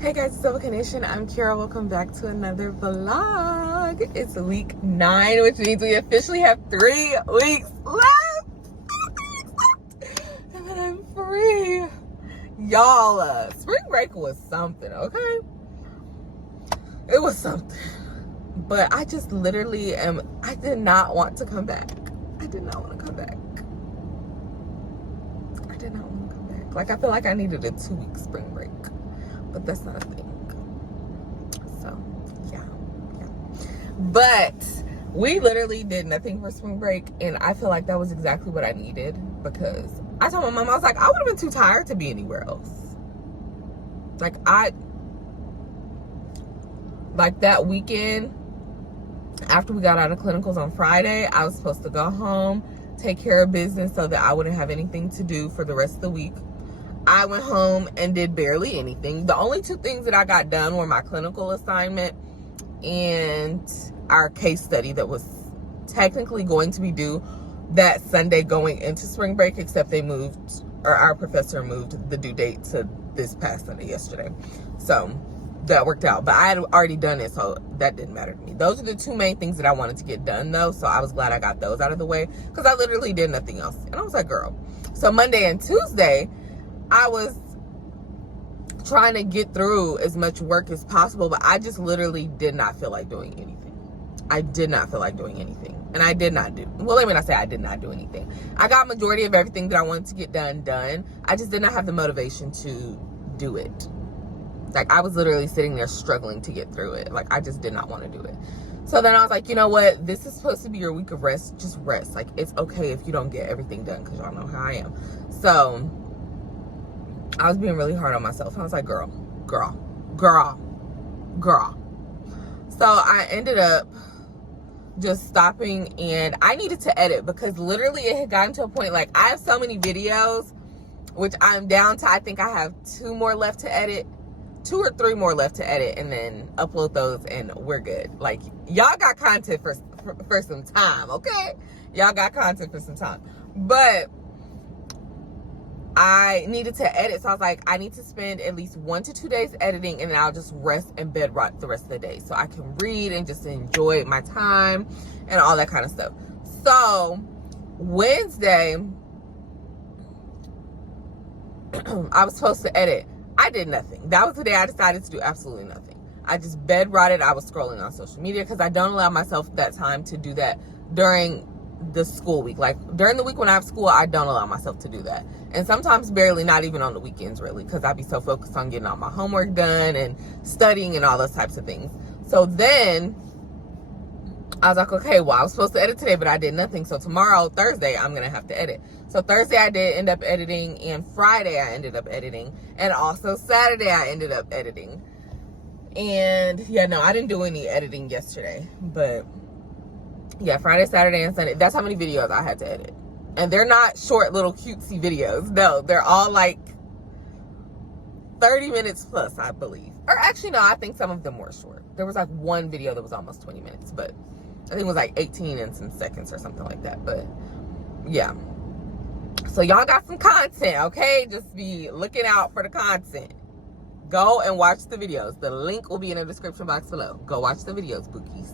Hey guys, it's Silver Nation. I'm Kira. Welcome back to another vlog. It's week 9, which means we officially have 3 weeks left. And then I'm free. Y'all, spring break was something, okay? It was something. But I just literally I did not want to come back. I did not want to come back. I did not want to come back. Like, I feel like I needed a 2-week spring break. But that's not a thing. So, yeah. But we literally did nothing for spring break, and I feel like that was exactly what I needed, because I told my mom, I was like, I would have been too tired to be anywhere else. Like that weekend after we got out of clinicals on Friday, I was supposed to go home, take care of business so that I wouldn't have anything to do for the rest of the week. I went home and did barely anything. The only 2 things that I got done were my clinical assignment and our case study that was technically going to be due that Sunday going into spring break, except they moved, or our professor moved the due date to this past Sunday, yesterday. So that worked out. But I had already done it, so that didn't matter to me. Those are the 2 main things that I wanted to get done, though. So I was glad I got those out of the way, because I literally did nothing else. And I was like, girl. So Monday and Tuesday, I was trying to get through as much work as possible, but I just literally did not feel like doing anything. I did not feel like doing anything. And I did not do, well, let me not say I did not do anything. I got majority of everything that I wanted to get done. I just did not have the motivation to do it. Like, I was literally sitting there struggling to get through it. Like, I just did not want to do it. So then I was like, you know what? This is supposed to be your week of rest. Just rest. Like, it's okay if you don't get everything done, because y'all know how I am. So I was being really hard on myself. I was like, girl. So I ended up just stopping, and I needed to edit, because literally it had gotten to a point, like, I have so many videos, which I'm down to, I think I have 2 more left to edit. 2 or 3 more left to edit, and then upload those, and we're good. Like, y'all got content for some time, okay? Y'all got content for some time. But I needed to edit, so I was like, I need to spend at least 1 to 2 days editing, and then I'll just rest and bed rot the rest of the day, so I can read and just enjoy my time and all that kind of stuff. So Wednesday, I was supposed to edit. I did nothing. That was the day I decided to do absolutely nothing. I just bed rotted. I was scrolling on social media, because I don't allow myself that time to do that during the school week. Like, during the week when I have school, I don't allow myself to do that. And sometimes barely, not even on the weekends, really, because I'd be so focused on getting all my homework done and studying and all those types of things. So then I was like, okay, well, I was supposed to edit today, but I did nothing. So tomorrow, Thursday, I'm going to have to edit. So Thursday I did end up editing, and Friday I ended up editing, and also Saturday I ended up editing. And yeah, no, I didn't do any editing yesterday, but yeah, Friday, Saturday, and Sunday, that's how many videos I had to edit. And they're not short little cutesy videos. No, they're all like 30 minutes plus, I believe. Or actually, no, I think some of them were short. There was like 1 video that was almost 20 minutes, but I think it was like 18 and some seconds or something like that. But yeah. So y'all got some content, okay? Just be looking out for the content. Go and watch the videos. The link will be in the description box below. Go watch the videos, bookies.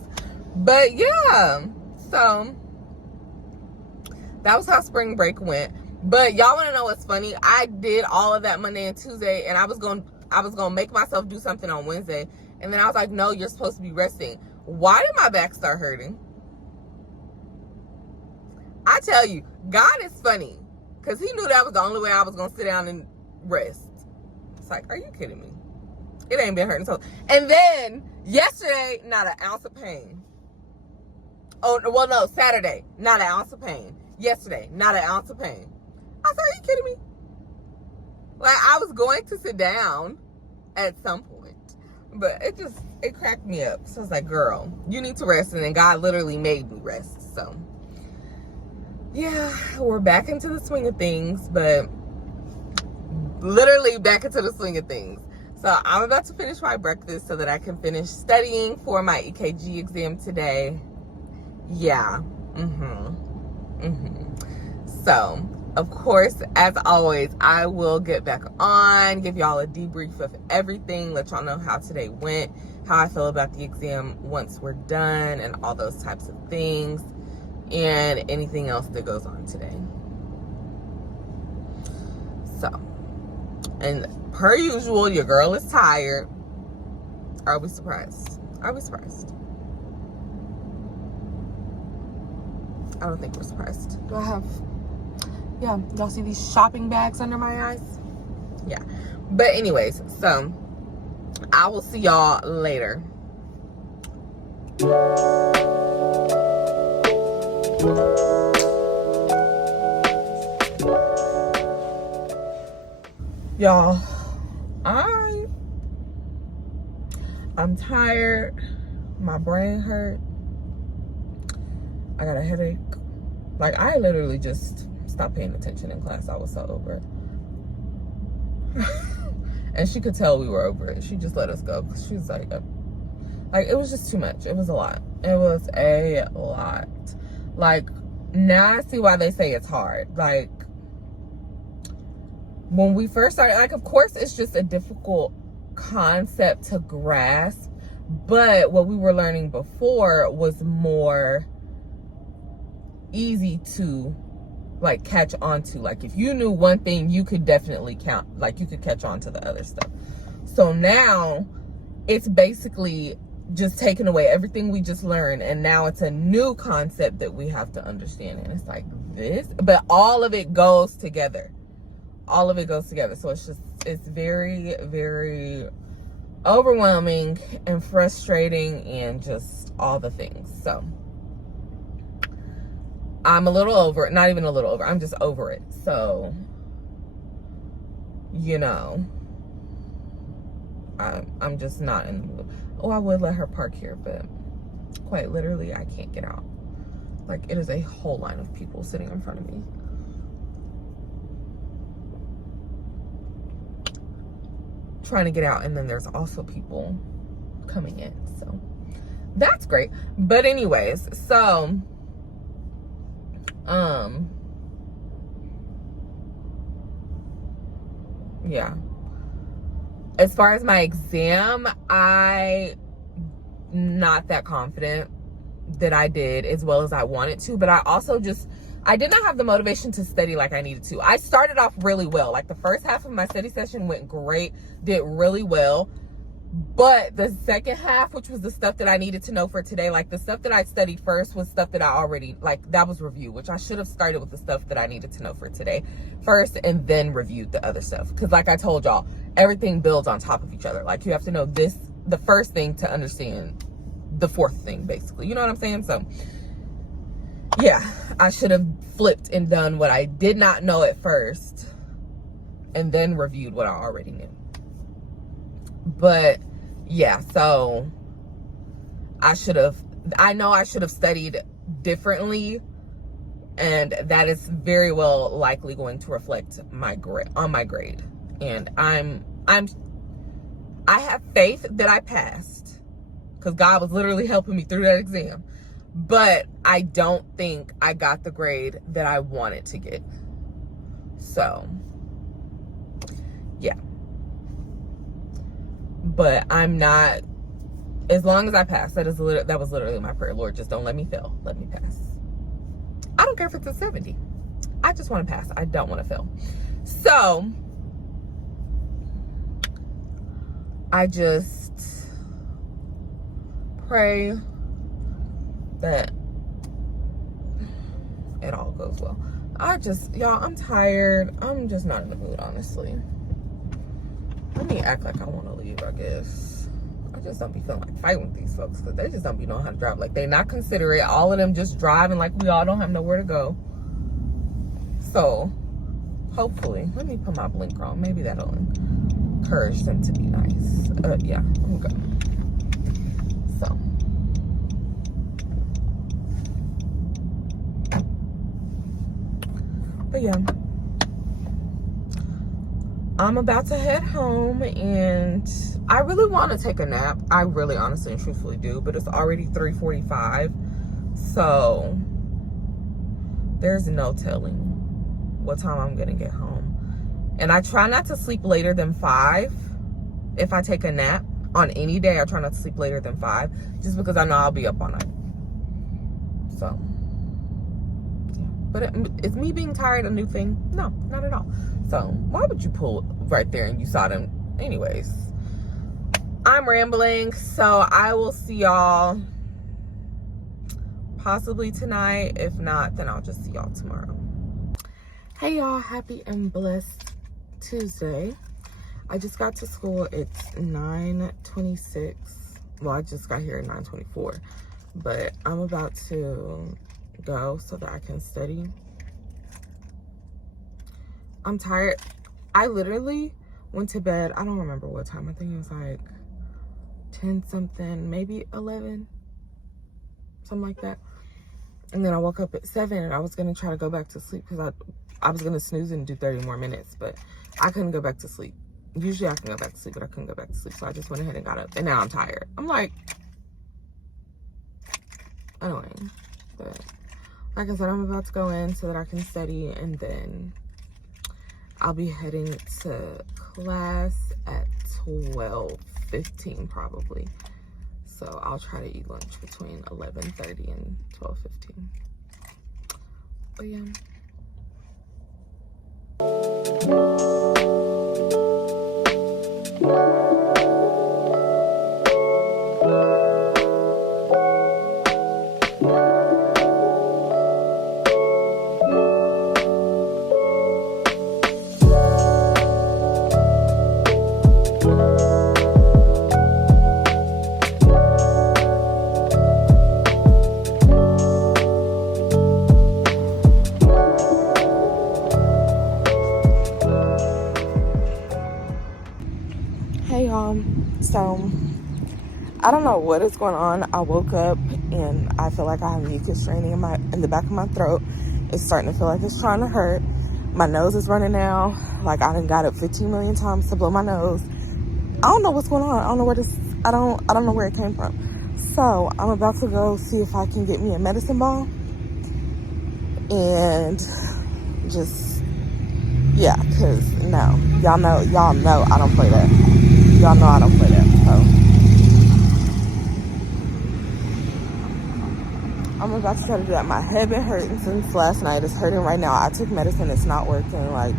But yeah, so that was how spring break went. But y'all want to know what's funny? I did all of that Monday and Tuesday, and I was going to make myself do something on Wednesday, and then I was like, no, you're supposed to be resting. Why did my back start hurting? I tell you, God is funny, because he knew that was the only way I was going to sit down and rest. It's like, are you kidding me? It ain't been hurting so. And then yesterday, not an ounce of pain. Oh, well, no, Saturday, not an ounce of pain. Yesterday, not an ounce of pain. I said, are you kidding me? Like, I was going to sit down at some point, but it cracked me up. So I was like, girl, you need to rest. And then God literally made me rest. So yeah, we're back into the swing of things, but literally back into the swing of things. So I'm about to finish my breakfast so that I can finish studying for my EKG exam today. Yeah. So of course, as always, I will get back on, give y'all a debrief of everything, let y'all know how today went, how I feel about the exam once we're done, and all those types of things, and anything else that goes on today. So, and per usual, your girl is tired. Are we surprised? Are we surprised? I don't think we're surprised. Do I have... Yeah, y'all see these shopping bags under my eyes? Yeah. But anyways, so I will see y'all later. Y'all, I'm tired. My brain hurt. I got a headache. Like, I literally just stopped paying attention in class. I was so over it. And she could tell we were over it. She just let us go because she was like, it was just too much. It was a lot. It was a lot. Like, now I see why they say it's hard. Like, when we first started, like, of course, it's just a difficult concept to grasp. But what we were learning before was more easy to, like, catch on to. Like, if you knew one thing, you could definitely you could catch on to the other stuff. So now it's basically just taking away everything we just learned, and now it's a new concept that we have to understand. And it's like this, but all of it goes together. All of it goes together. So it's very, very overwhelming and frustrating and just all the things. So I'm a little over it. Not even a little over. I'm just over it. So, you know, I'm just not in the mood. Oh, I would let her park here, but quite literally, I can't get out. Like, it is a whole line of people sitting in front of me. Trying to get out, and then there's also people coming in. So, that's great. But anyways, so... yeah, as far as my exam, I'm not that confident that I did as well as I wanted to, but I also I did not have the motivation to study like I needed to. I started off really well. Like, the first half of my study session went great, did really well. But the second half, which was the stuff that I needed to know for today, like, the stuff that I studied first was stuff that I already, like, that was review, which I should have started with the stuff that I needed to know for today first and then reviewed the other stuff. Because, like I told y'all, everything builds on top of each other. Like, you have to know the first thing to understand the fourth thing, basically. You know what I'm saying? So, yeah, I should have flipped and done what I did not know at first and then reviewed what I already knew. But yeah, so I know I should have studied differently, and that is very well likely going to reflect on my grade. And I have faith that I passed, because God was literally helping me through that exam. But I don't think I got the grade that I wanted to get. So, yeah. But I'm not, as long as I pass, that was literally my prayer. Lord, just don't let me fail. Let me pass. I don't care if it's a 70. I just want to pass. I don't want to fail. So, I just pray that it all goes well. Y'all, I'm tired. I'm just not in the mood, honestly. Let me act like I want to leave, I guess. I just don't be feeling like fighting with these folks, because they just don't be knowing how to drive. Like, they not considerate. All of them just driving like we all don't have nowhere to go. So, hopefully, let me put my blinker on. Maybe that'll encourage them to be nice. Yeah, I'm good. So. But yeah. I'm about to head home, and I really want to take a nap. I really honestly and truthfully do, but it's already 3:45, so there's no telling what time I'm gonna get home. And I try not to sleep later than 5 if I take a nap. On any day, I try not to sleep later than 5, just because I know I'll be up all night. So, yeah. But is me being tired a new thing? No, not at all. So, why would you pull right there and you saw them? Anyways, I'm rambling. So, I will see y'all possibly tonight. If not, then I'll just see y'all tomorrow. Hey, y'all. Happy and blessed Tuesday. I just got to school. It's 9:26. Well, I just got here at 9:24. But I'm about to go so that I can study. I'm tired. I literally went to bed. I don't remember what time. I think it was like 10 something, maybe 11. Something like that. And then I woke up at 7 and I was going to try to go back to sleep because I was going to snooze and do 30 more minutes. But I couldn't go back to sleep. Usually I can go back to sleep, but I couldn't go back to sleep. So I just went ahead and got up. And now I'm tired. I'm like, annoying. But like I said, I'm about to go in so that I can study. And then I'll be heading to class at 12:15 probably. So I'll try to eat lunch between 11:30 and 12:15. But yeah. Hey y'all, so I don't know what is going on. I woke up and I feel like I have mucus draining in the back of my throat. It's starting to feel like it's trying to hurt. My nose is running now. Like I done got up 15 million times to blow my nose. I don't know what's going on. I don't know where this. I don't know where it came from. So I'm about to go see if I can get me a medicine ball and just cause no, y'all know I don't play that. Y'all know I don't play that, so I'm about to try to do that. My head been hurting since last night. It's hurting right now. I took medicine. It's not working. Like,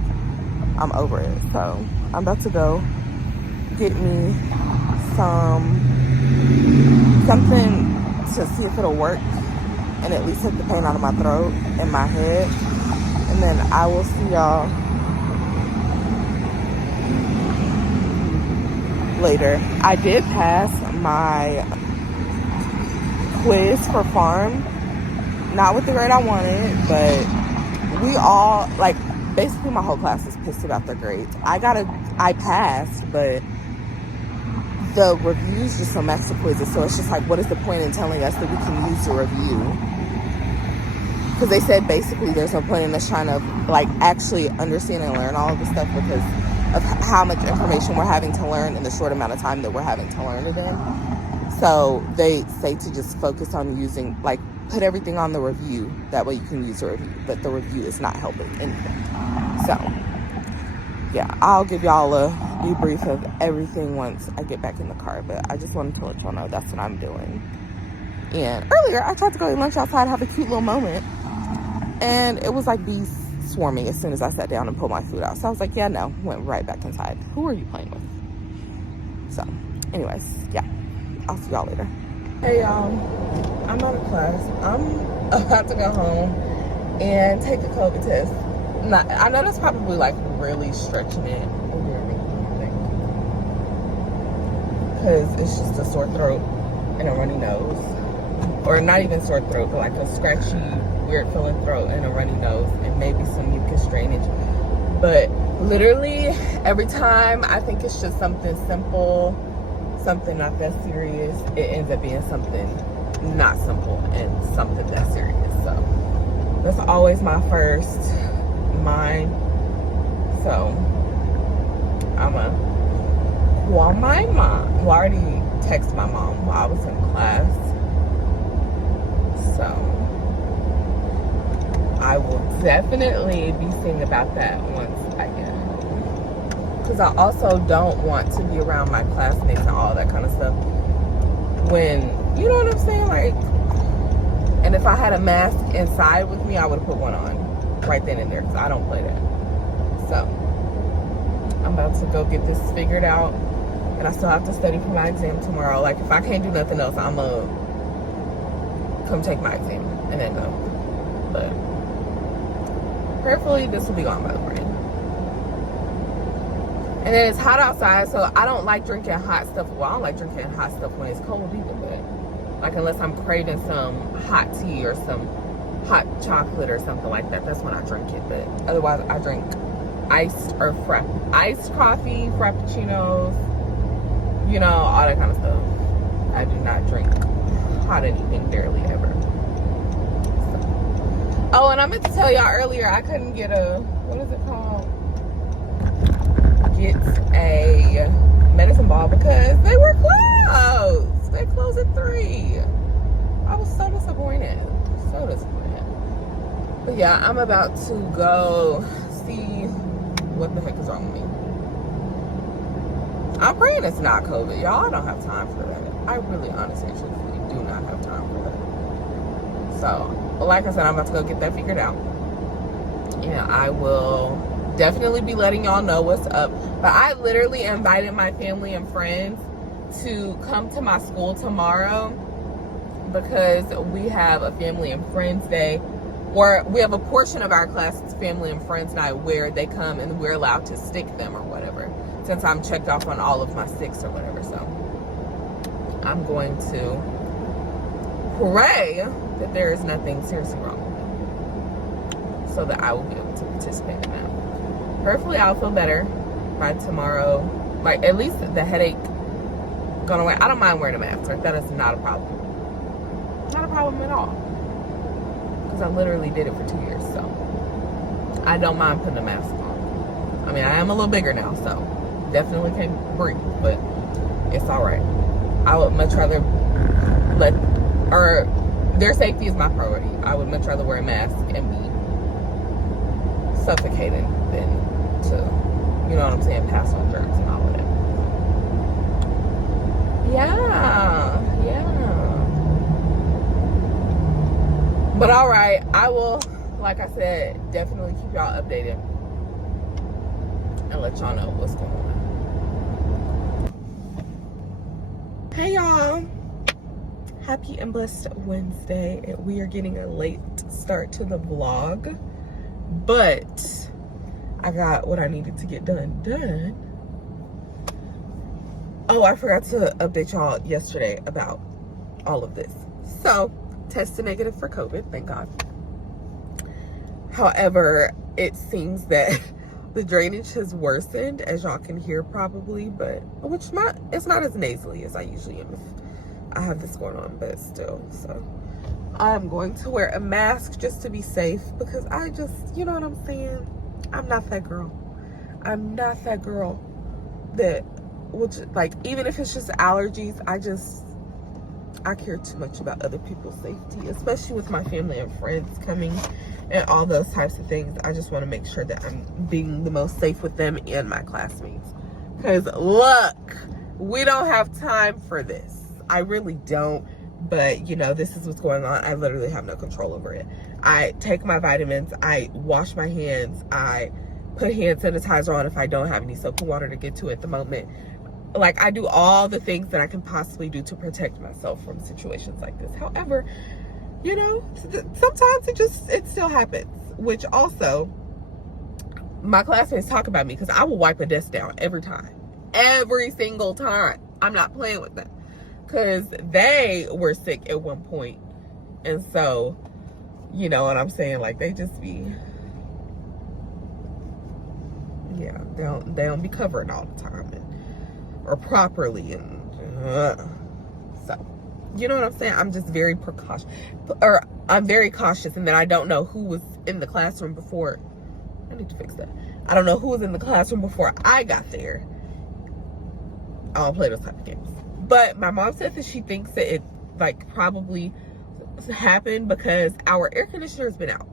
I'm over it. So I'm about to go get me something to see if it'll work and at least take the pain out of my throat and my head. And then I will see y'all later. I did pass my quiz for pharm. Not with the grade I wanted, but we all, like, basically my whole class is pissed about their grades. I passed, but the reviews just don't match the quizzes. So it's just like, what is the point in telling us that we can use the review? Because they said basically there's no point in us trying to, like, actually understand and learn all of this stuff because of how much information we're having to learn in the short amount of time that we're having to learn it in. So they say to just focus on using, like, put everything on the review. That way you can use the review. But the review is not helping anything. So, yeah, I'll give y'all a debrief of everything once I get back in the car. But I just wanted to let y'all know that's what I'm doing. And earlier, I tried to go eat lunch outside, have a cute little moment. And it was like bees swarming as soon as I sat down and pulled my food out. So I was like, yeah, no. Went right back inside. Who are you playing with? So, anyways, yeah. I'll see y'all later. Hey, y'all. I'm out of class. I'm about to go home and take a COVID test. I know that's probably, like, really stretching it. Because it's just a sore throat and a runny nose. Or not even sore throat, but like a scratchy, weird feeling throat and a runny nose and maybe some mucus drainage. But literally every time I think it's just something simple, something not that serious, it ends up being something not simple and something that serious. So that's always my first mind. So I'm gonna call my mom. Well, I already texted my mom while I was in class. So I will definitely be seeing about that once I get home. Because I also don't want to be around my classmates and all that kind of stuff when, you know what I'm saying? Like, and if I had a mask inside with me, I would have put one on right then and there, because I don't play that. So, I'm about to go get this figured out. And I still have to study for my exam tomorrow. Like, if I can't do nothing else, I'm going to come take my exam and then go. But prayerfully, this will be gone by the morning. And then it's hot outside, so I don't like drinking hot stuff. Well, I don't like drinking hot stuff when it's cold either, but like, unless I'm craving some hot tea or some hot chocolate or something like that, that's when I drink it. But otherwise, I drink iced coffee, frappuccinos, you know, all that kind of stuff. I do not drink hot anything, barely ever. So. Oh, and I meant to tell y'all earlier, I couldn't get a, what is it called? Get a medicine ball because they were closed. They closed at 3. I was so disappointed. So disappointed. But yeah, I'm about to go see what the heck is wrong with me. I'm praying it's not COVID. Y'all, I don't have time for that. I really, honestly, truthfully do not have time for that. So, like I said, I'm about to go get that figured out. And I will definitely be letting y'all know what's up. But I literally invited my family and friends to come to my school tomorrow because we have a family and friends day, or we have a portion of our class's family and friends night where they come and we're allowed to stick them or whatever, since I'm checked off on all of my sticks or whatever. So I'm going to pray that there is nothing seriously wrong with me so that I will be able to participate in that. Hopefully I'll feel better by tomorrow. Like, at least the headache gone away. I don't mind wearing a mask. Like, that is not a problem. Not a problem at all. Because I literally did it for 2 years, so I don't mind putting a mask on. I mean, I am a little bigger now, so definitely can't breathe, but it's all right. I would much rather their safety is my priority. I would much rather wear a mask and be suffocated than to, you know what I'm saying, pass on germs and all of that. Yeah. But all right, I will, like I said, definitely keep y'all updated and let y'all know what's going on. Hey y'all, happy and blessed Wednesday. We are getting a late start to the vlog, but I got what I needed to get done. Oh, I forgot to update y'all yesterday about all of this. So, tested negative for COVID, thank God. However, it seems that the drainage has worsened, as y'all can hear probably, but it's not as nasally as I usually am if I have this going on, but still. So I'm going to wear a mask just to be safe, because I just, you know what I'm saying? I'm not that girl. I'm not that girl that will just, like, even if it's just allergies, I care too much about other people's safety, especially with my family and friends coming and all those types of things. I just want to make sure that I'm being the most safe with them and my classmates. Because look, we don't have time for this. I really don't. But, you know, this is what's going on. I literally have no control over it. I take my vitamins. I wash my hands. I put hand sanitizer on if I don't have any soap and water to get to at the moment. Like, I do all the things that I can possibly do to protect myself from situations like this. However, you know, sometimes it still happens. Which also, my classmates talk about me because I will wipe a desk down every time. Every single time. I'm not playing with them. Because they were sick at one point. And so, you know what I'm saying? Like, they just be, yeah, they don't be covering all the time. Or properly, and so, you know what I'm saying? I'm just very cautious, and then I don't know who was in the classroom before. I need to fix that. I don't know who was in the classroom before I got there. I don't play those type of games. But my mom said that she thinks that it, like, probably happened because our air conditioner has been out.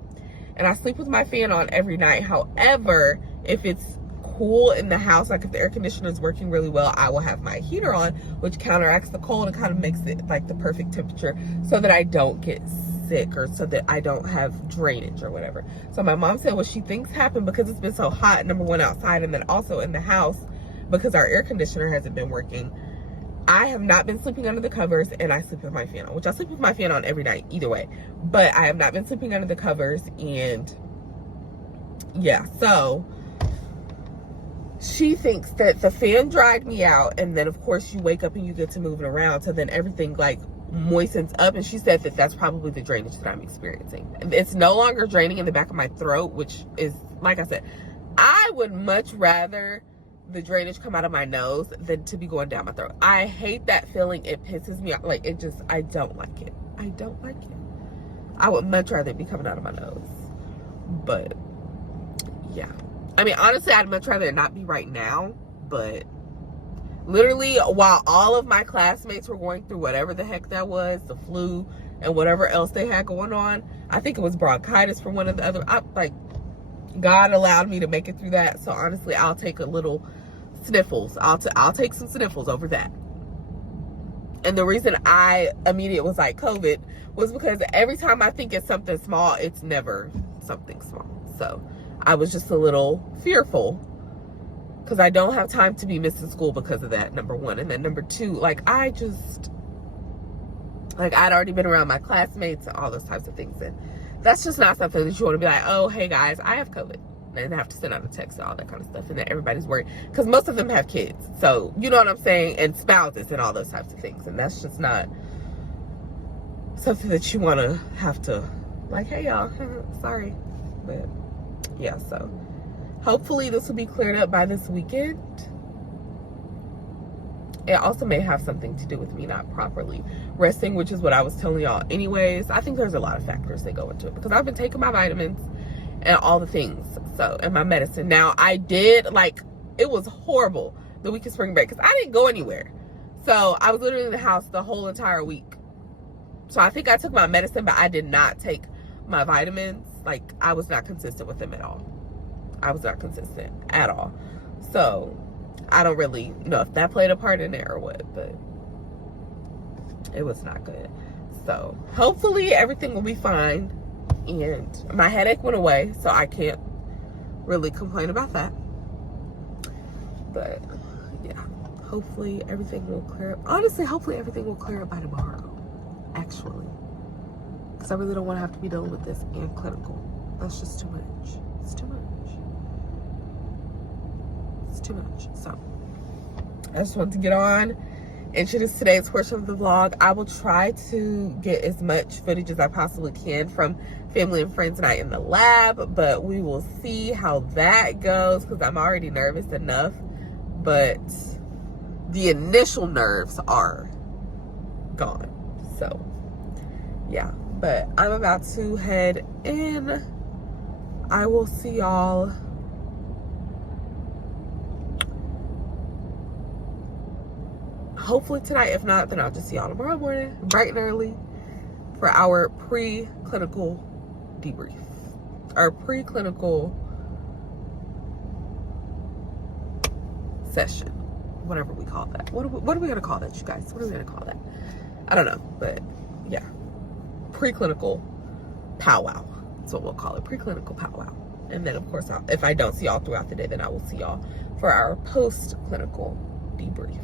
and I sleep with my fan on every night. However, if it's cool in the house, like if the air conditioner is working really well, I will have my heater on, which counteracts the cold and kind of makes it like the perfect temperature so that I don't get sick or so that I don't have drainage or whatever. So my mom said what she thinks happened because it's been so hot, number one, outside, and then also in the house because our air conditioner hasn't been working. I have not been sleeping under the covers, and I sleep with my fan on, which I sleep with my fan on every night either way, but I have not been sleeping under the covers. And yeah, so she thinks that the fan dried me out, and then of course you wake up and you get to moving around, so then everything like moistens up, and she said that that's probably the drainage that I'm experiencing. It's no longer draining in the back of my throat, which is, like I said, I would much rather the drainage come out of my nose than to be going down my throat. I hate that feeling. It pisses me off. Like, it just, I don't like it. I don't like it. I would much rather it be coming out of my nose. But yeah, I mean, honestly, I'd much rather it not be right now. But literally, while all of my classmates were going through whatever the heck that was, the flu and whatever else they had going on, I think it was bronchitis for one of the other, God allowed me to make it through that. So honestly, I'll take a little sniffles. I'll take some sniffles over that. And the reason I immediately was like COVID was because every time I think it's something small, it's never something small. So I was just a little fearful because I don't have time to be missing school because of that, number one. And then number two, I'd already been around my classmates and all those types of things. And that's just not something that you want to be like, oh, hey guys, I have COVID. And have to send out a text and all that kind of stuff. And then everybody's worried. Because most of them have kids. So, you know what I'm saying? And spouses and all those types of things. And that's just not something that you want to have to, like, hey y'all, sorry. But, yeah, so hopefully this will be cleared up by this weekend. It also may have something to do with me not properly resting, which is what I was telling y'all anyways. I think there's a lot of factors that go into it because I've been taking my vitamins and all the things, so, and my medicine. Now, I did, it was horrible the week of spring break because I didn't go anywhere. So I was literally in the house the whole entire week. So I think I took my medicine, but I did not take my vitamins. I was not consistent with them at all. I was not consistent at all. So I don't really know if that played a part in it or what, but it was not good. So hopefully everything will be fine. And my headache went away, so I can't really complain about that. But yeah, hopefully everything will clear up. Honestly, hopefully everything will clear up by tomorrow, actually. Because I really don't want to have to be dealing with this and clinical. That's just too much. It's too much. It's too much. So I just wanted to get on, introduce today's portion of the vlog. I will try to get as much footage as I possibly can from family and friends night in the lab, but we will see how that goes because I'm already nervous enough, but the initial nerves are gone. So yeah, but I'm about to head in. I will see y'all hopefully tonight. If not, then I'll just see y'all tomorrow morning, bright and early, for our pre-clinical debrief. Our pre-clinical session, whatever we call that. What are we gonna call that, you guys? What are we gonna call that? I don't know, but yeah, pre-clinical powwow. That's what we'll call it, pre-clinical powwow. And then of course, if I don't see y'all throughout the day, then I will see y'all for our post-clinical debrief.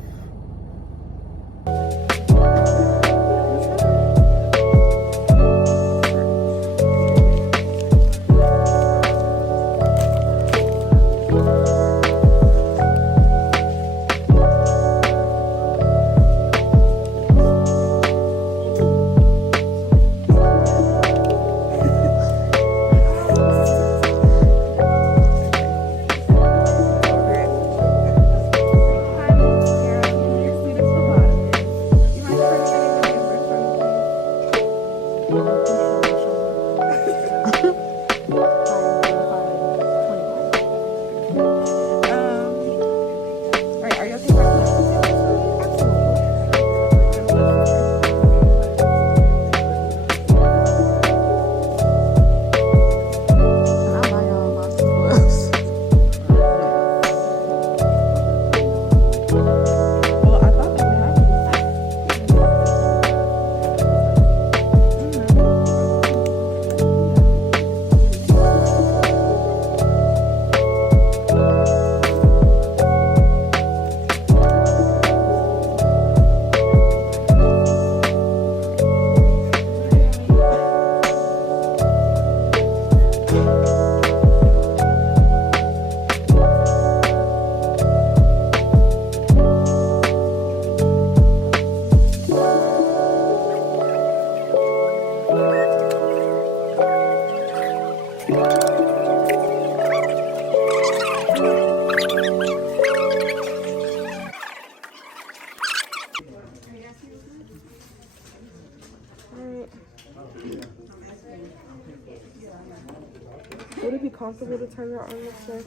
it be comfortable to turn your arm this way?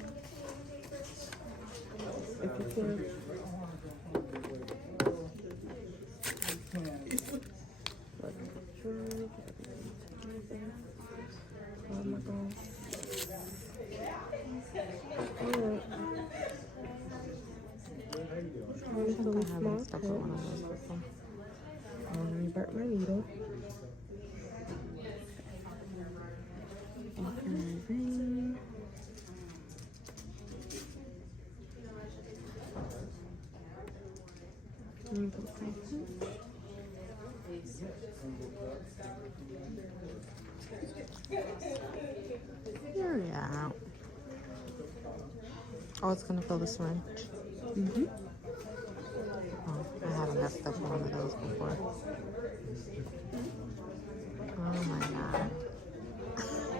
If you can. Oh my gosh. I burnt my needle. Yeah. Oh, it's gonna fill the syringe. Mm-hmm. Oh, I haven't got stuff in one of those before. Oh my god.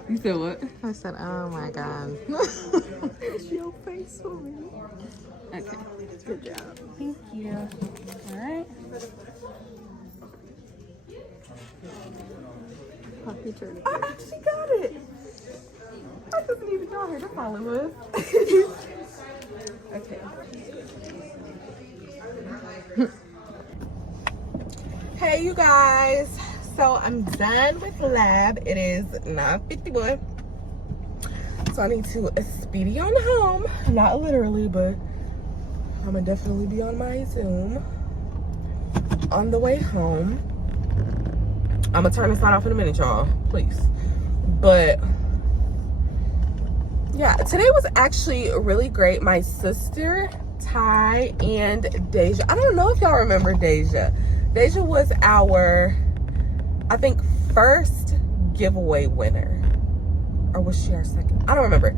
You said what? I said, oh my god. It's your face for me. Okay. Good job. Thank you. Alright. Puppy turn. I actually got it. I didn't even know her. That's all it was. Okay. Hey, you guys. So I'm done with lab. It is 9:51. So I need to speedy on home. Not literally, but I'm gonna definitely be on my Zoom on the way home. I'm gonna turn this light off in a minute, y'all, please. But yeah, today was actually really great. My sister, Ty, and Deja. I don't know if y'all remember Deja. Deja was our, I think, first giveaway winner. Or was she our second? I don't remember.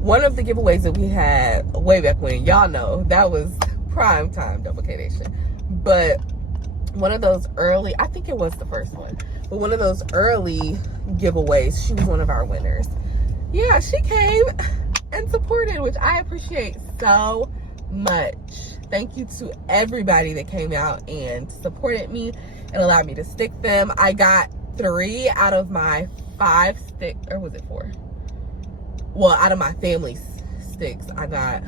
One of the giveaways that we had way back when, y'all know, that was prime time Double K Nation. But one of those early, I think it was the first one, but one of those early giveaways, she was one of our winners. Yeah, she came and supported, which I appreciate so much. Thank you to everybody that came out and supported me and allowed me to stick them. I got 3 out of my 5 sticks, or was it 4? Well, out of my family's sticks, I got,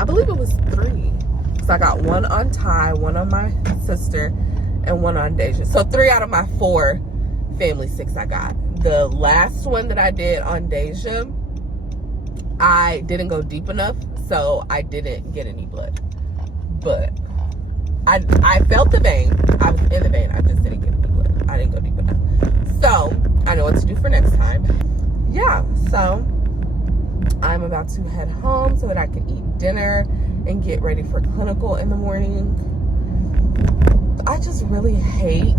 I believe it was 3. So I got 1 on Ty, 1 on my sister, and 1 on Deja. So 3 out of my 4 family sticks I got. The last one that I did on Deja, I didn't go deep enough, so I didn't get any blood. But I felt the vein. I was in the vein. I just didn't get any blood. I didn't go deep enough. So I know what to do for next time. Yeah, so I'm about to head home so that I can eat dinner and get ready for clinical in the morning. I just really hate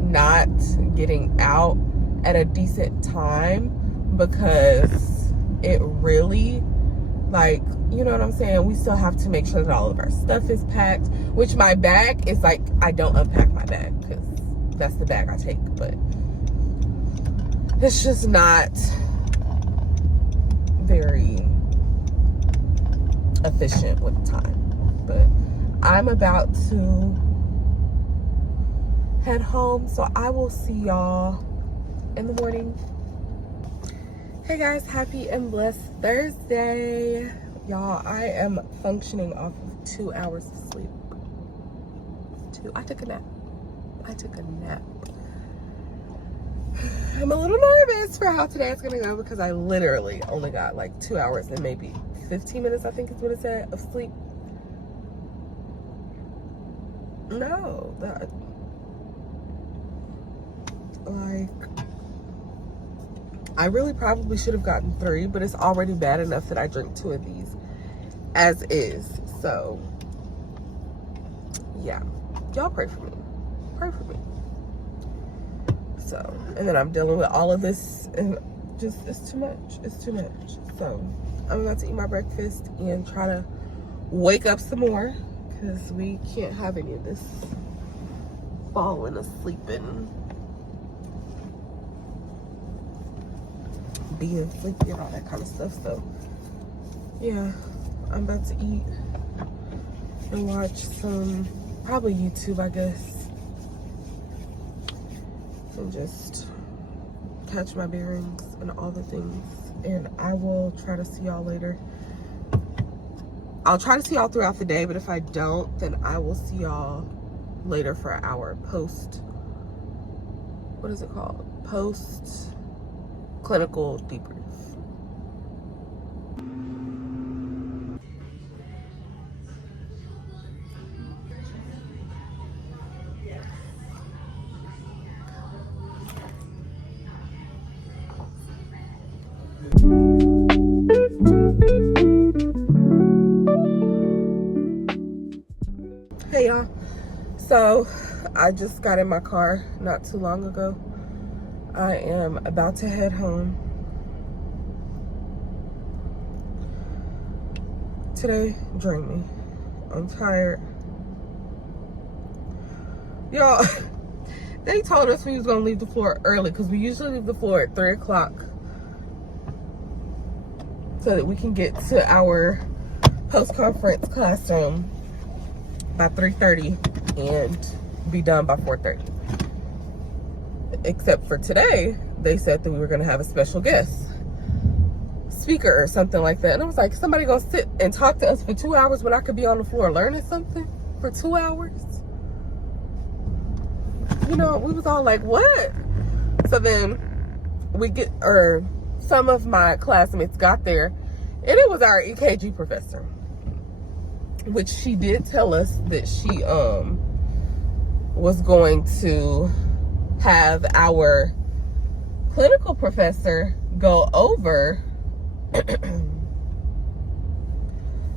not getting out at a decent time, because it really, like, you know what I'm saying, we still have to make sure that all of our stuff is packed, which my bag is like, I don't unpack my bag because that's the bag I take, but it's just not very efficient with time. But I'm about to head home, so I will see y'all in the morning. Hey guys, happy and blessed Thursday. Y'all, I am functioning off of 2 hours of sleep. I took a nap. I'm a little nervous for how today's gonna go, because I literally only got like 2 hours and maybe 15 minutes, I think is what it said, of sleep. No, that, like, I really probably should have gotten 3, but it's already bad enough that I drink 2 of these as is. So yeah, y'all pray for me. Pray for me. So, and then I'm dealing with all of this, and just, it's too much. It's too much. So I'm about to eat my breakfast and try to wake up some more, because we can't have any of this falling asleep and being sleepy and all that kind of stuff. So yeah, I'm about to eat and watch some, probably YouTube, I guess. and just catch my bearings and all the things. And I will try to see y'all later. I'll try to see y'all throughout the day, but if I don't, then I will see y'all later for our post, what is it called? Post clinical debrief. Hey y'all, so I just got in my car not too long ago. I am about to head home. Today drained me. I'm tired. Y'all, they told us we was gonna leave the floor early because we usually leave the floor at 3 o'clock so that we can get to our post-conference classroom by 3:30 and be done by 4:30. Except for today, they said that we were gonna have a special guest speaker or something like that. And I was like, somebody gonna sit and talk to us for 2 hours when I could be on the floor learning something for 2 hours? You know, we was all like, what? So then some of my classmates got there, and it was our EKG professor, which she did tell us that she was going to have our clinical professor go over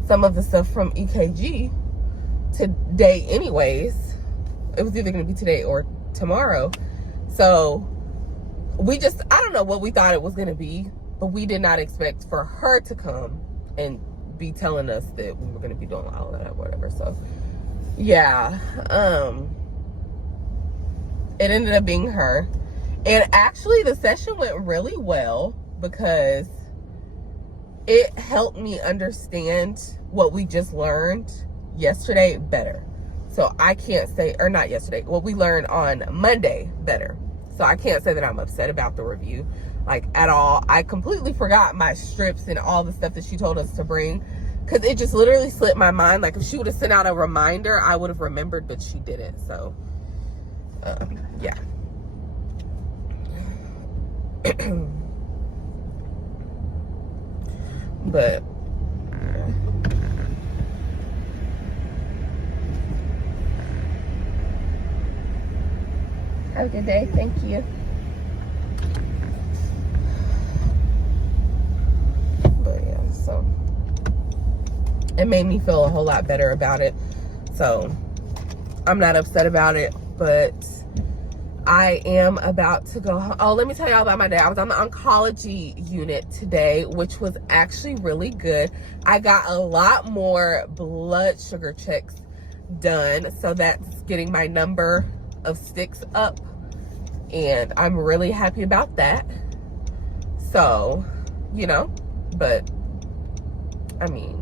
some of the stuff from EKG today anyways. It was either going to be today or tomorrow. So I don't know what we thought it was going to be, but we did not expect for her to come and be telling us that we were going to be doing all of that, whatever. So yeah, it ended up being her. And actually the session went really well because it helped me understand what we just learned yesterday better. So I can't say, or not yesterday, what we learned on Monday better. So I can't say that I'm upset about the review, like, at all. I completely forgot my strips and all the stuff that she told us to bring, because it just literally slipped my mind. Like, if she would have sent out a reminder, I would have remembered, but she didn't. So, yeah. But have a good day. Thank you. But yeah, so it made me feel a whole lot better about it. So I'm not upset about it, but I am about to go home. Oh, let me tell y'all about my day. I was on the oncology unit today, which was actually really good. I got a lot more blood sugar checks done, so that's getting my number of sticks up, and I'm really happy about that. So, you know, but I mean,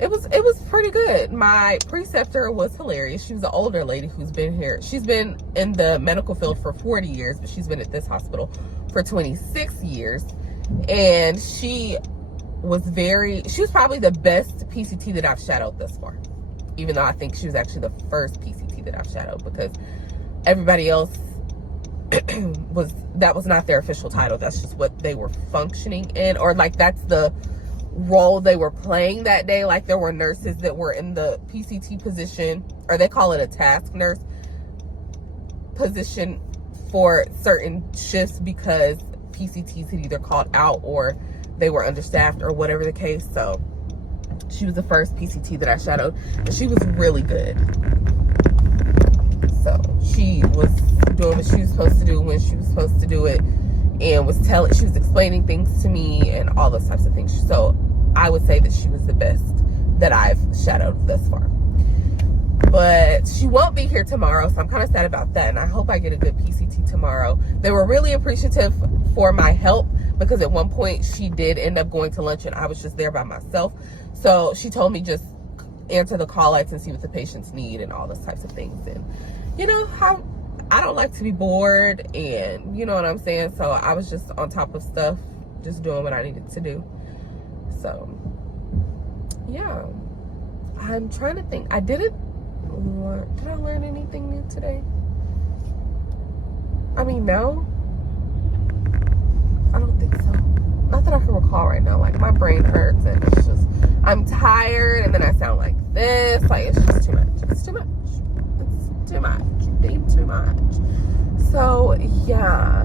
it was pretty good. My preceptor was hilarious. She was an older lady who's been here. She's been in the medical field for 40 years, but she's been at this hospital for 26 years. And she was probably the best PCT that I've shadowed thus far. Even though I think she was actually the first PCT that I've shadowed, because everybody else that was not their official title. That's just what they were functioning in, or like that's the role they were playing that day. Like, there were nurses that were in the PCT position, or they call it a task nurse position, for certain shifts because PCTs had either called out or they were understaffed or whatever the case. So she was the first PCT that I shadowed, and she was really good. So she was doing what she was supposed to do when she was supposed to do it, and she was explaining things to me and all those types of things. So I would say that she was the best that I've shadowed thus far. But she won't be here tomorrow, so I'm kind of sad about that, and I hope I get a good PCT tomorrow. They were really appreciative for my help, because at one point she did end up going to lunch and I was just there by myself. So she told me just answer the call outs and see what the patients need and all those types of things. And you know how I don't like to be bored, and you know what I'm saying? So I was just on top of stuff, just doing what I needed to do. So, yeah. I'm trying to think. Did I learn anything new today? I mean, no. I don't think so. Not that I can recall right now. Like, my brain hurts, and it's just, I'm tired, and then I sound like this. Like, it's just too much. It's too much. It's too much. Deep too much. So, yeah.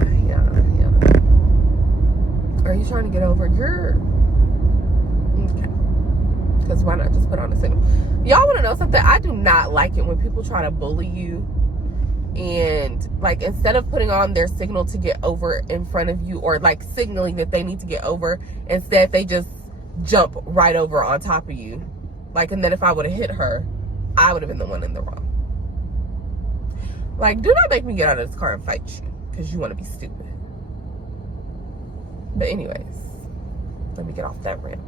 Are you trying to get over your... Okay. Because why not just put on a signal? Y'all want to know something? I do not like it when people try to bully you, and like, instead of putting on their signal to get over in front of you, or like signaling that they need to get over, instead they just jump right over on top of you. Like, and then if I would have hit her, I would have been the one in the wrong. Like, do not make me get out of this car and fight you because you want to be stupid. But anyways, let me get off that rant.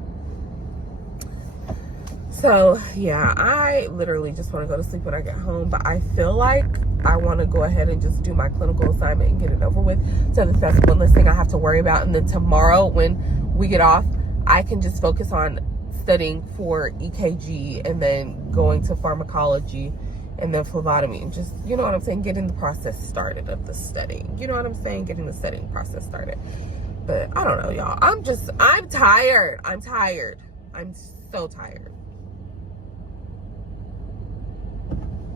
So, yeah, I literally just want to go to sleep when I get home. But I feel like I want to go ahead and just do my clinical assignment and get it over with. So that's one less thing I have to worry about. And then tomorrow when we get off, I can just focus on studying for EKG and then going to pharmacology and then phlebotomy. And just, you know what I'm saying, getting the process started of the studying. You know what I'm saying? Getting the studying process started. But I don't know, y'all. I'm tired. I'm so tired.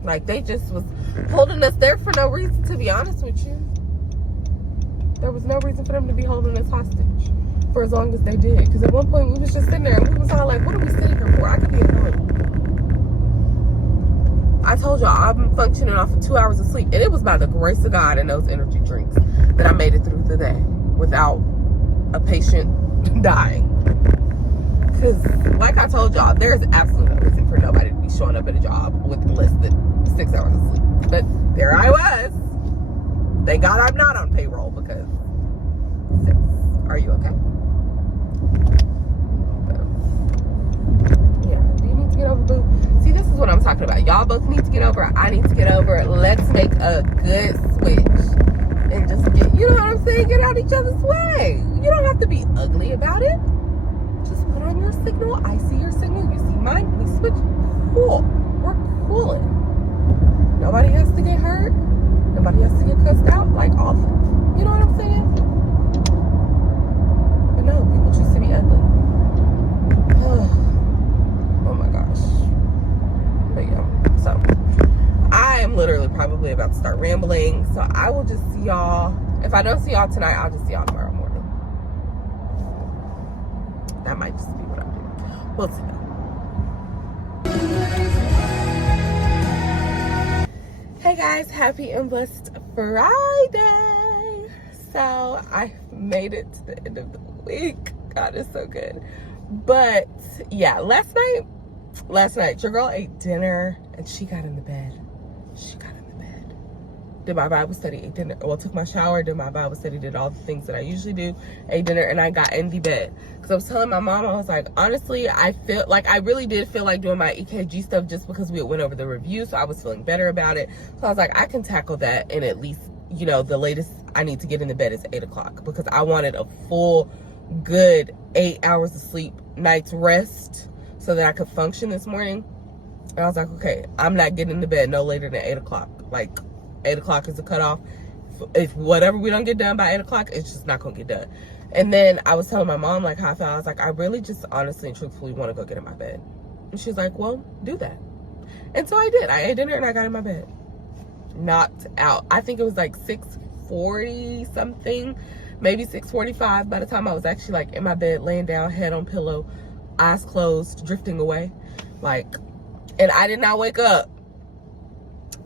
Like, they just was holding us there for no reason, to be honest with you. There was no reason for them to be holding us hostage for as long as they did. Because at one point, we was just sitting there, and we was all like, what are we sitting here for? I could be at home. I told y'all, I'm functioning off of 2 hours of sleep. And it was by the grace of God and those energy drinks that I made it through the day without a patient dying. Because, like I told y'all, there's absolutely no reason for nobody to be showing up at a job with less than 6 hours of sleep. But there I was. Thank God I'm not on payroll because... Sis, are you okay? Yeah, do you need to get over, boo? See, this is what I'm talking about. Y'all both need to get over. I need to get over. Let's make a good switch. And just get, you know what I'm saying? Get out each other's way. You don't have to be ugly about it. Just put on your signal. I see your signal. You see mine. We switch. Cool. We're cooling. Nobody has to get hurt. Nobody has to get cussed out. Like, all the, you know what I'm saying? But no, people choose to be ugly. Oh my gosh. But yeah. So, I am literally probably about to start rambling. So, I will just see y'all. If I don't see y'all tonight, I'll just see y'all tomorrow morning. That might just be what I do. We'll see. Hey guys, happy and blessed Friday. So I made it to the end of the week. God is so good. But yeah, last night your girl ate dinner and she got in the bed. Did my Bible study, ate dinner, well, took my shower, did my Bible study, did all the things that I usually do, ate dinner, and I got in the bed. Because I was telling my mom, I was like, honestly, I really did feel like doing my EKG stuff just because we went over the review, so I was feeling better about it. So I was like, I can tackle that, and at least, you know, the latest I need to get in the bed is 8 o'clock, because I wanted a full, good 8 hours of sleep, night's rest, so that I could function this morning. And I was like, okay, I'm not getting in the bed no later than 8 o'clock. Like, 8 o'clock is the cutoff. If whatever we don't get done by 8 o'clock, it's just not gonna get done. And then I was telling my mom like how I felt. I was like, I really just honestly and truthfully want to go get in my bed. And she was like, well, do that. And so I did. I ate dinner and I got in my bed. Knocked out. I think it was like 6:40 something, maybe 6:45 by the time I was actually like in my bed, laying down, head on pillow, eyes closed, drifting away. Like, and I did not wake up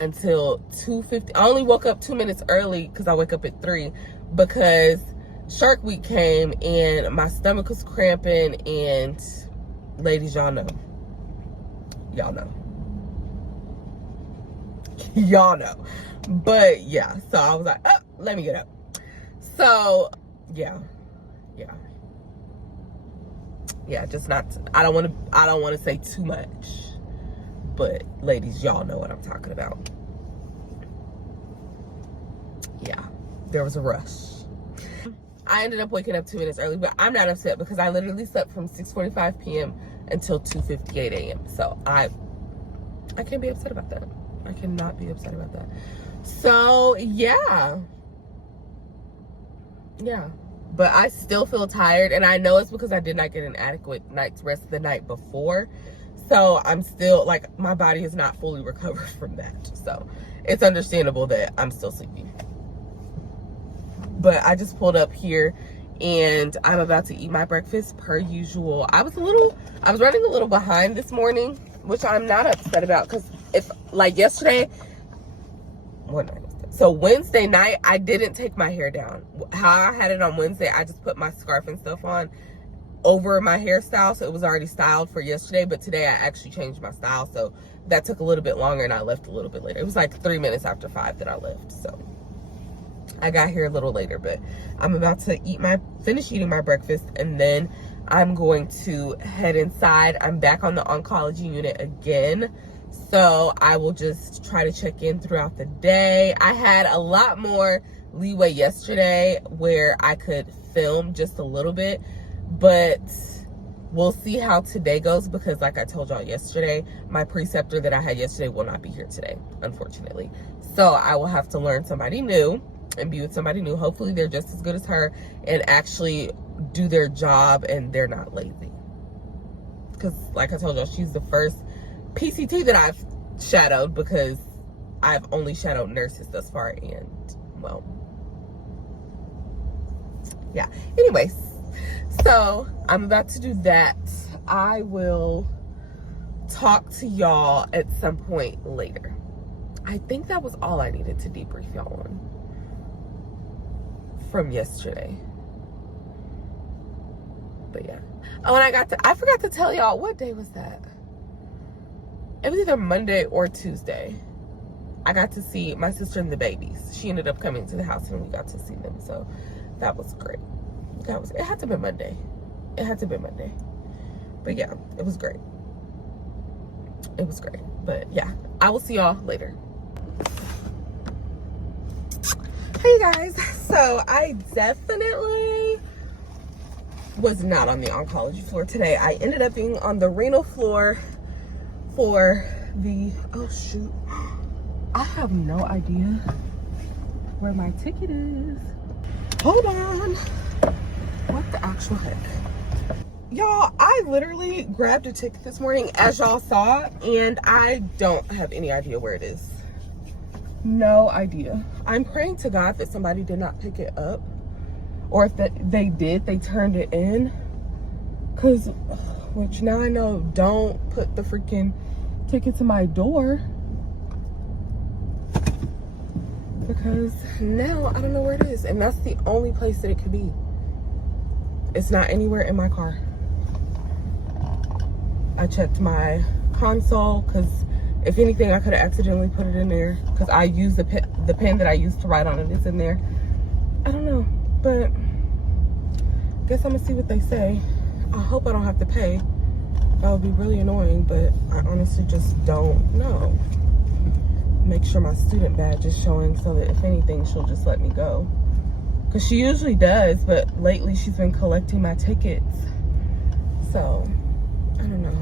until 2:50. I only woke up 2 minutes early because I wake up at 3 because Shark Week came and my stomach was cramping, and ladies, y'all know. But yeah, so I was like, oh, let me get up. So yeah, just not, I don't want to say too much, but ladies, y'all know what I'm talking about. yeah, there was a rush. I ended up waking up 2 minutes early, but I'm not upset because I literally slept from 6:45 p.m. until 2:58 a.m. So I can't be upset about that. I cannot be upset about that. So yeah. But I still feel tired, and I know it's because I did not get an adequate night's rest the night before. So I'm still, like, my body is not fully recovered from that. So it's understandable that I'm still sleepy. But I just pulled up here and I'm about to eat my breakfast per usual. I was running a little behind this morning, which I'm not upset about, because if, like, yesterday, what night was that? So Wednesday night, I didn't take my hair down. How I had it on Wednesday, I just put my scarf and stuff on over my hairstyle, so it was already styled for yesterday. But today I actually changed my style, so that took a little bit longer, and I left a little bit later. It was like 3 minutes after 5 that I left, so I got here a little later. But I'm about to finish eating my breakfast, and then I'm going to head inside. I'm back on the oncology unit again, so I will just try to check in throughout the day. I had a lot more leeway yesterday where I could film just a little bit, but we'll see how today goes, because like I told y'all yesterday, my preceptor that I had yesterday will not be here today, unfortunately. So I will have to learn somebody new and be with somebody new. Hopefully they're just as good as her and actually do their job and they're not lazy. Because like I told y'all, she's the first PCT that I've shadowed, because I've only shadowed nurses thus far. And well, yeah, anyways, so I'm about to do that. I will talk to y'all at some point later. I think that was all I needed to debrief y'all on from yesterday. But yeah. Oh, and I forgot to tell y'all, what day was that? It was either Monday or Tuesday. I got to see my sister and the babies. She ended up coming to the house and we got to see them. So that was great. It had to be Monday. But yeah, it was great. But yeah, I will see y'all later. Hey guys, so I definitely was not on the oncology floor today. I ended up being on the renal floor for the, oh shoot, I have no idea where my ticket is. Hold on. What the actual heck? Y'all, I literally grabbed a ticket this morning, as y'all saw, and I don't have any idea where it is. No idea. I'm praying to God that somebody did not pick it up, or if they did, they turned it in. Cause, which now I know, don't put the freaking ticket to my door, because now I don't know where it is, and that's the only place that it could be. It's not anywhere in my car. I checked my console, because if anything, I could have accidentally put it in there, because I used the pen that I used to write on it is in there. I don't know, but I guess I'm gonna see what they say. I hope I don't have to pay. That would be really annoying, but I honestly just don't know. Make sure my student badge is showing, so that if anything, she'll just let me go. Because she usually does, but lately she's been collecting my tickets. So, I don't know.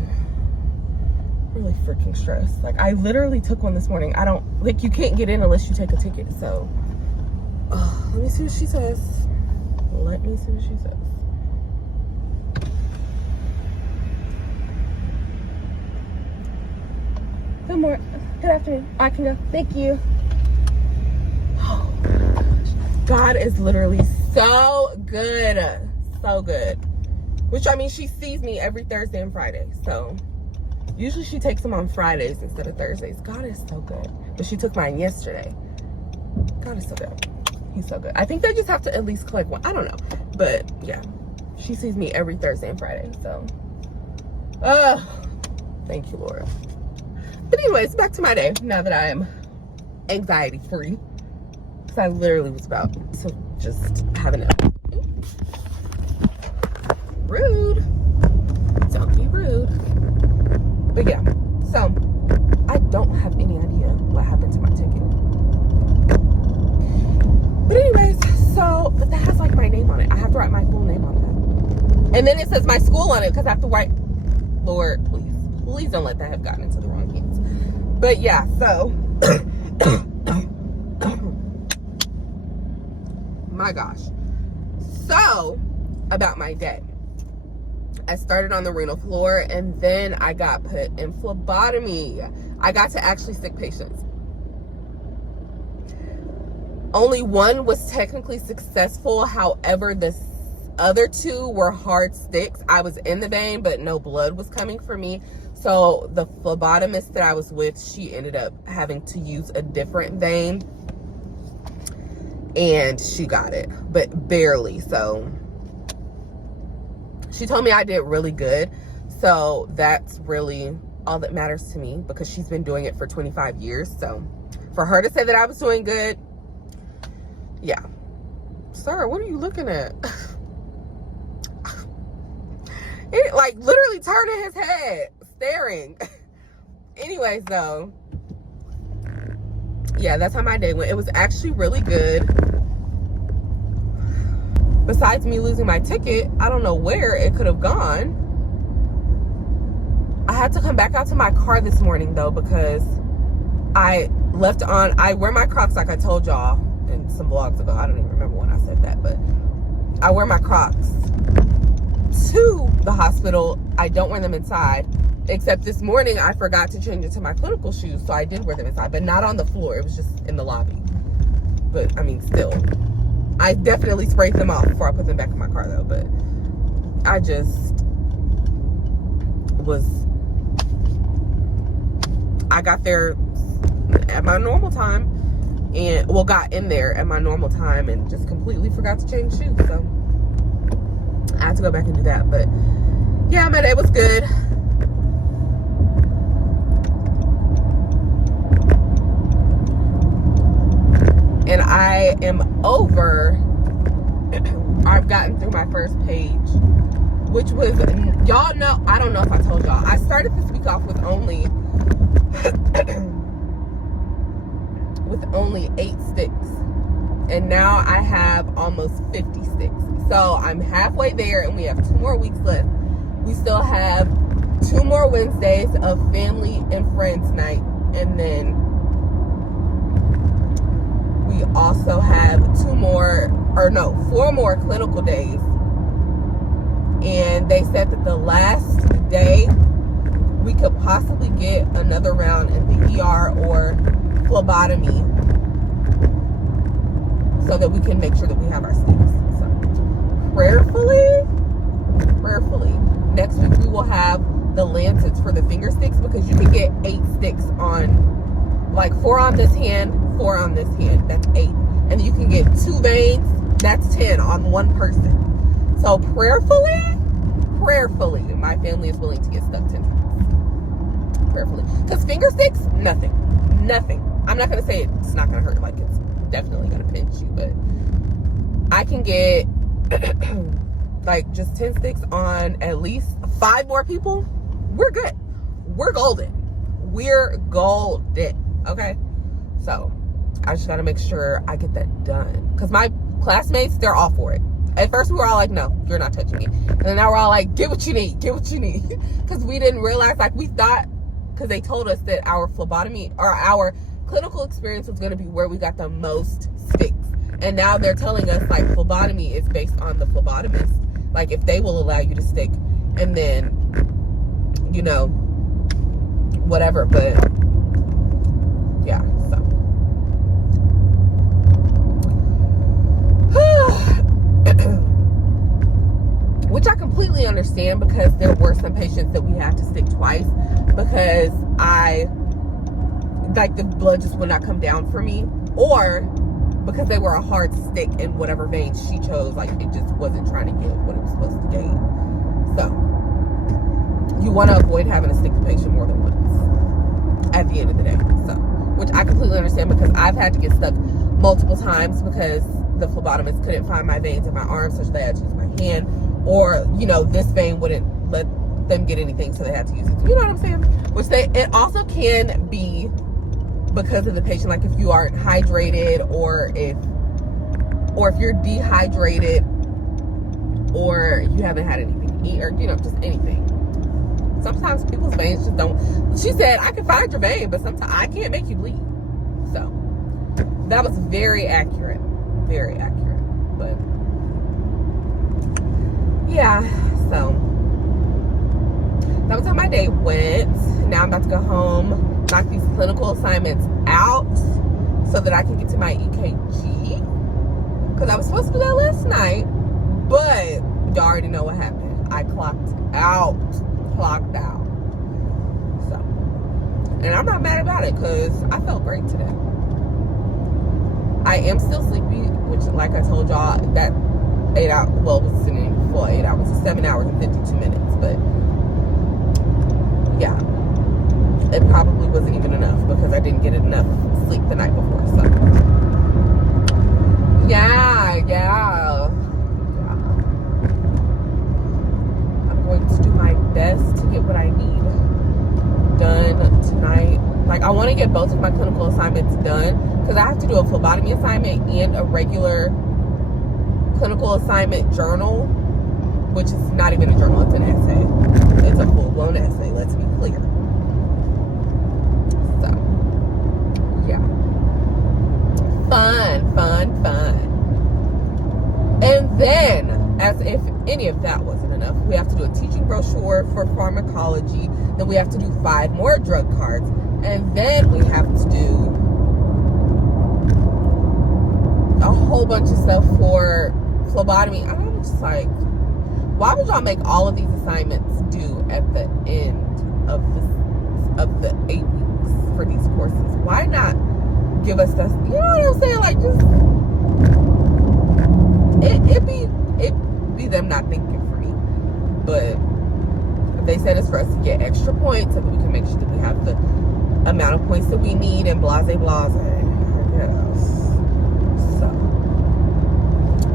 Really freaking stressed. Like, I literally took one this morning. You can't get in unless you take a ticket. So, let me see what she says. Good morning. Good afternoon. I can go. Thank you. Oh my gosh. God is literally so good. So good. Which, I mean, she sees me every Thursday and Friday. So, usually she takes them on Fridays instead of Thursdays. God is so good. But she took mine yesterday. God is so good. He's so good. I think they just have to at least collect one. I don't know. But, yeah. She sees me every Thursday and Friday. So, thank you, Lord. But anyways, back to my day. Now that I am anxiety free. Because I literally was about to just have a nap. Rude. Don't be rude. But yeah, so I don't have any idea what happened to my ticket. name on it. I have to write my full name on that. And then it says my school on it because I have to write, Lord, please don't let that have gotten into the wrong hands. But yeah, so, my gosh. So, about my day. I started on the renal floor, and then I got put in phlebotomy. I got to actually stick patients. Only one was technically successful. However, the other two were hard sticks. I was in the vein, but no blood was coming for me. So the phlebotomist that I was with, she ended up having to use a different vein, and she got it, but barely. So she told me I did really good. So that's really all that matters to me, because she's been doing it for 25 years. So for her to say that I was doing good, yeah. Sir, what are you looking at? It, like, literally turning his head, staring. Anyways, though, yeah, that's how my day went. It was actually really good. Besides me losing my ticket, I don't know where it could have gone. I had to come back out to my car this morning, though, because I left on, I wear my Crocs like I told y'all in some vlogs ago. I don't even remember when I said that, but I wear my Crocs to the hospital. I don't wear them inside, except this morning I forgot to change into my clinical shoes, so I did wear them inside, but not on the floor. It was just in the lobby. But I mean, still, I definitely sprayed them off before I put them back in my car, though. But I just I got there at my normal time, and well, got in there at my normal time and just completely forgot to change shoes. So I had to go back and do that. But yeah, my day was good. And I am over, I've gotten through my first page, which was, y'all know, I don't know if I told y'all, I started this week off with only 8 sticks, and now I have almost 50 sticks. So I'm halfway there, and we have 2 more weeks left. We still have 2 more Wednesdays of family and friends night, and then we also have 4 more clinical days. And they said that the last day we could possibly get another round in the ER or phlebotomy, so that we can make sure that we have our sticks. So prayerfully, next week we will have the lancets for the finger sticks, because you can get 8 sticks on, like 4 on this hand, 4 on this hand, that's 8. And you can get 2 veins, that's 10 on one person. So prayerfully, my family is willing to get stuck 10 times. Prayerfully. Because finger sticks, nothing. I'm not going to say it's not going to hurt, like it's definitely going to pinch you, but I can get like just 10 sticks on at least 5 more people. We're good. We're golden. Okay? So I just got to make sure I get that done. Because my classmates, they're all for it. At first we were all like, no, you're not touching it. And then now we're all like, get what you need. Because we didn't realize, like, we thought, because they told us that our phlebotomy or our clinical experience was going to be where we got the most sticks. And now they're telling us, like, phlebotomy is based on the phlebotomist. Like, if they will allow you to stick, and then, you know, whatever. But yeah, so. Which I completely understand, because there were some patients that we had to stick twice, because the blood just would not come down for me, or because they were a hard stick in whatever vein she chose, like it just wasn't trying to give what it was supposed to gain. So you want to avoid having to stick the patient more than once at the end of the day. So, which I completely understand, because I've had to get stuck multiple times because the phlebotomist couldn't find my veins in my arm, so they had to use my hand, or, you know, this vein wouldn't let them get anything, so they had to use it. You know what I'm saying? Which it also can be because of the patient, like if you aren't hydrated, or if you're dehydrated, or you haven't had anything to eat, or just anything. Sometimes people's veins just don't. She said, I can find your vein, but sometimes I can't make you bleed. So that was very accurate. Very accurate. But yeah, so that was how my day went. Now I'm about to go home, knock these clinical assignments out so that I can get to my EKG. Because I was supposed to do that last night, but y'all already know what happened. I clocked out. So, and I'm not mad about it because I felt great today. I am still sleepy, which, like I told y'all, that 8 hours, well, it was sitting full 8 hours, it's 7 hours and 52 minutes, but yeah, it probably wasn't even enough because I didn't get enough sleep the night before. So yeah. I'm going to do my best to get what I need done tonight. Like, I want to get both of my clinical assignments done because I have to do a phlebotomy assignment and a regular clinical assignment journal, which is not even a journal, it's an essay. It's a full-blown essay, let's be clear. So, yeah. Fun. And then, as if any of that wasn't enough, we have to do a teaching brochure for pharmacology. Then we have to do 5 more drug cards. And then we have to do a whole bunch of stuff for phlebotomy. I'm just like, why would y'all make all of these assignments due at the end of the 8 weeks for these courses? Why not give us that? You know what I'm saying? Like, just it be them not thinking for me. But they said it's for us to get extra points so that we can make sure that we have the amount of points that we need and blase. Yes. So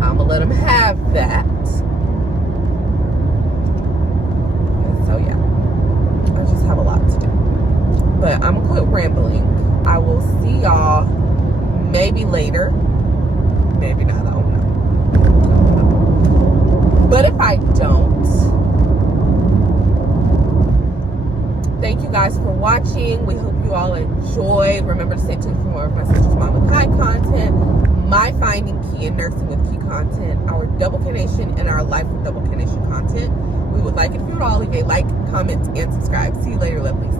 I'm gonna let them have that. And so yeah, I just have a lot to do. But I'm gonna quit rambling. I will see y'all maybe later. Maybe not, I don't know. But if I don't, thank you guys for watching. We hope you all enjoyed. Remember to stay tuned for more of my Sisters Mom with Kai content, my Finding Key and Nursing with Key content, our Double K Nation, and our Life with Double K Nation content. We would like it if you would all leave a like, comment, and subscribe. See you later, lovelies.